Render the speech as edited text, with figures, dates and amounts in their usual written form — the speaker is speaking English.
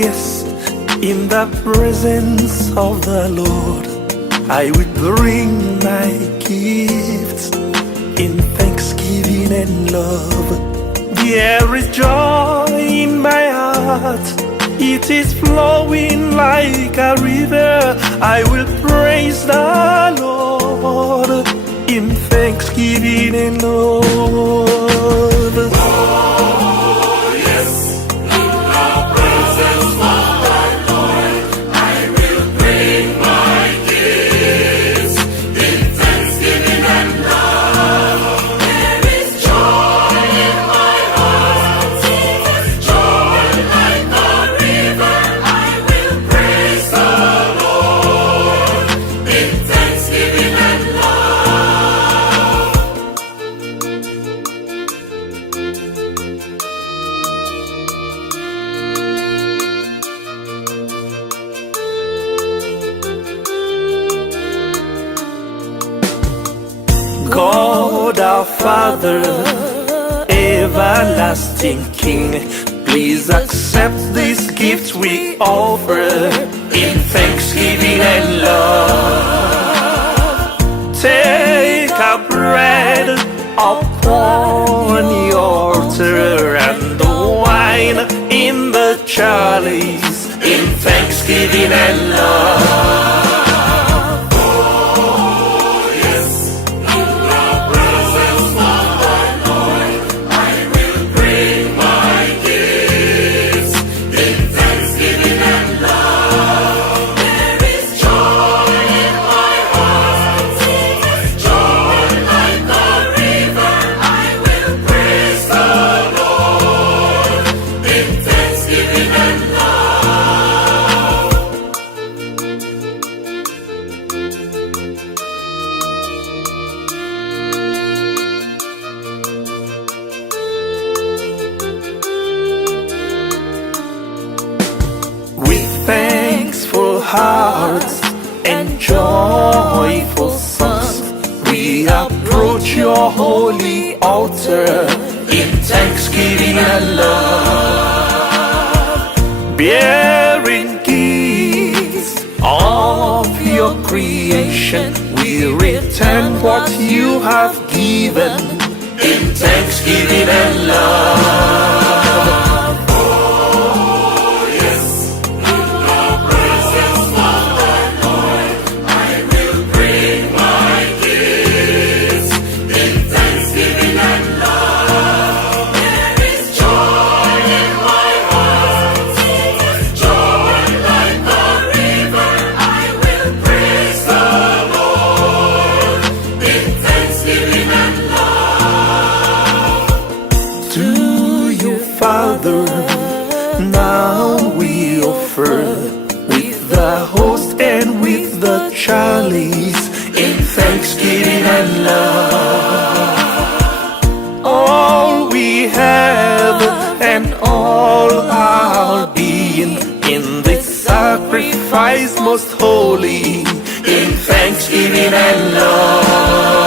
yes, in the presence of the Lord, I will bring my gifts in thanksgiving and love. There is joy in my heart, it is flowing like a river. I will praise the Lord in thanksgiving and love. God our Father, everlasting King, please accept these gifts we offer in thanksgiving and love. Take our bread upon your altar and the wine in the chalice in thanksgiving and love. Thankful hearts and joyful songs, we approach your holy altar in thanksgiving and love, bearing gifts of your creation. We return what you have given in thanksgiving and love. Father, now we offer with the host and with the chalice in thanksgiving and love. All we have and all our being in this sacrifice most holy in thanksgiving and love.